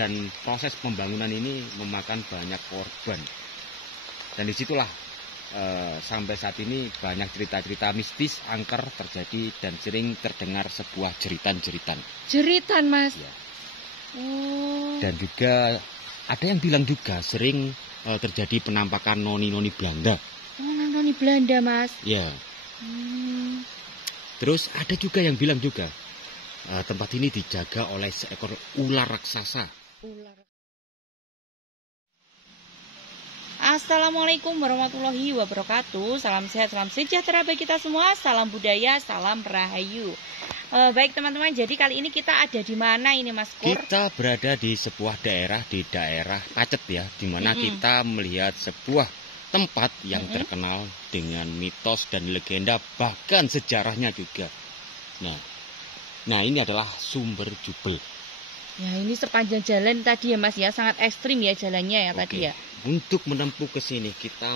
Dan proses pembangunan ini memakan banyak korban. Dan disitulah sampai saat ini banyak cerita-cerita mistis, angker terjadi dan sering terdengar sebuah jeritan-jeritan. Jeritan, Mas? Ya. Oh. Dan juga ada yang bilang juga sering terjadi penampakan noni-noni Belanda. Oh, noni Belanda, Mas? Ya. Terus ada juga yang bilang juga tempat ini dijaga oleh seekor ular raksasa. Assalamualaikum warahmatullahi wabarakatuh. Salam sehat, salam sejahtera bagi kita semua. Salam budaya, salam rahayu. Baik teman-teman, jadi kali ini kita ada di mana ini, Mas Kur? Kita berada di sebuah daerah, di daerah Pacet ya, di mana kita melihat sebuah tempat yang terkenal dengan mitos dan legenda, bahkan sejarahnya juga. Nah ini adalah Sumber Jubel. Ya, ini sepanjang jalan tadi ya, Mas ya, sangat ekstrim ya jalannya ya. Tadi ya. Untuk menempuh ke sini kita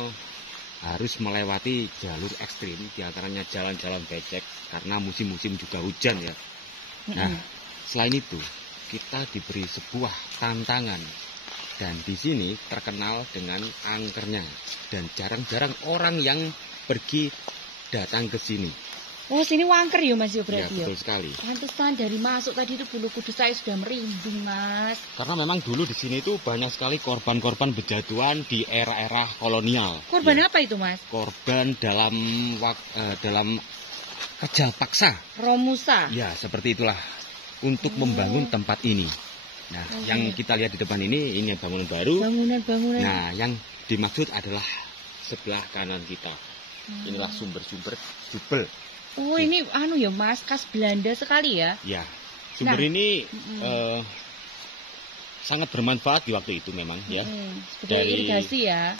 harus melewati jalur ekstrim, diantaranya jalan-jalan becek karena musim-musim juga hujan ya. Nah, selain itu kita diberi sebuah tantangan dan di sini terkenal dengan angkernya dan jarang-jarang orang yang pergi datang ke sini. Oh, sini wangker ya, Mas ya berarti ya. Betul sekali. Pantesan dari masuk tadi itu bulu kudus saya sudah merinding, Mas. Karena memang dulu di sini itu banyak sekali korban-korban bejatuhan di era-era kolonial. Korban apa itu, Mas? Korban dalam kerja paksa. Romusa. Ya, seperti itulah untuk membangun tempat ini. Nah, yang kita lihat di depan ini bangunan baru. Bangunan. Nah, yang dimaksud adalah sebelah kanan kita. Inilah sumber-sumber Jubel. Oh, ini ya, Mas, khas Belanda sekali ya. Ya, sumber ini sangat bermanfaat di waktu itu memang ya. Sebagai irigasi ya.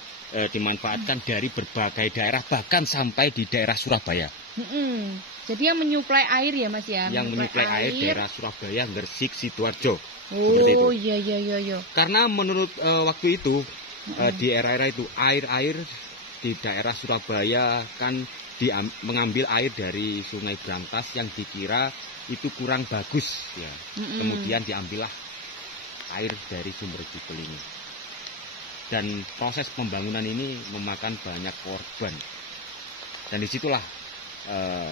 Dimanfaatkan dari berbagai daerah, bahkan sampai di daerah Surabaya. Jadi yang menyuplai air ya, Mas ya. Yang menyuplai air daerah Surabaya, Gresik, Sidoarjo. Oh iya. Karena menurut waktu itu di era-era itu air di daerah Surabaya kan mengambil air dari Sungai Brantas yang dikira itu kurang bagus ya. Kemudian diambillah air dari Sumber Jubel ini. Dan proses pembangunan ini memakan banyak korban. Dan disitulah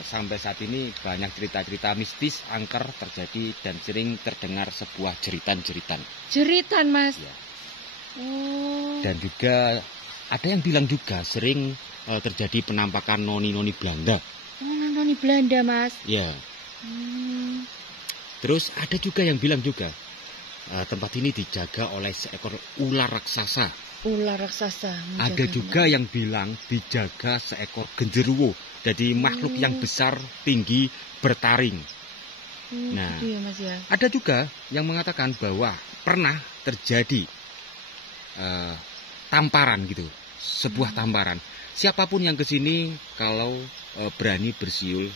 sampai saat ini banyak cerita-cerita mistis, angker terjadi dan sering terdengar sebuah jeritan-jeritan. Jeritan, Mas? Ya. Dan juga ada yang bilang juga sering terjadi penampakan noni-noni Belanda. Oh, noni Belanda, Mas? Ya. Terus ada juga yang bilang juga tempat ini dijaga oleh seekor ular raksasa. Ular raksasa. Ada juga yang bilang dijaga seekor genderuwo. Jadi makhluk yang besar, tinggi, bertaring. Nah, gitu ya, Mas ya. Ada juga yang mengatakan bahwa pernah terjadi tamparan gitu, sebuah tamparan. Siapapun yang kesini kalau berani bersiul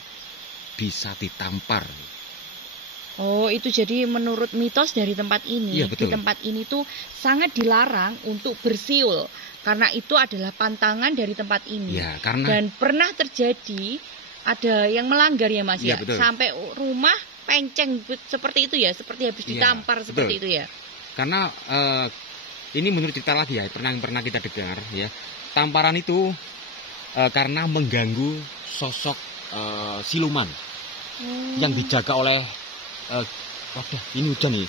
bisa ditampar. Oh, itu jadi menurut mitos dari tempat ini. Iya, betul. Di tempat ini tuh sangat dilarang untuk bersiul karena itu adalah pantangan dari tempat ini. Ya, karena dan pernah terjadi ada yang melanggar ya, Mas ya. Betul. Sampai rumah penceng seperti itu ya, seperti habis ditampar seperti itu ya. Karena ini menurut cerita lagi ya, pernah kita dengar ya. Tamparan itu karena mengganggu sosok siluman yang dijaga oleh waduh, ini hujan nih.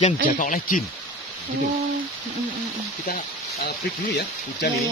Yang dijaga oleh jin. Gitu. Kita break dulu ya, hujan ini.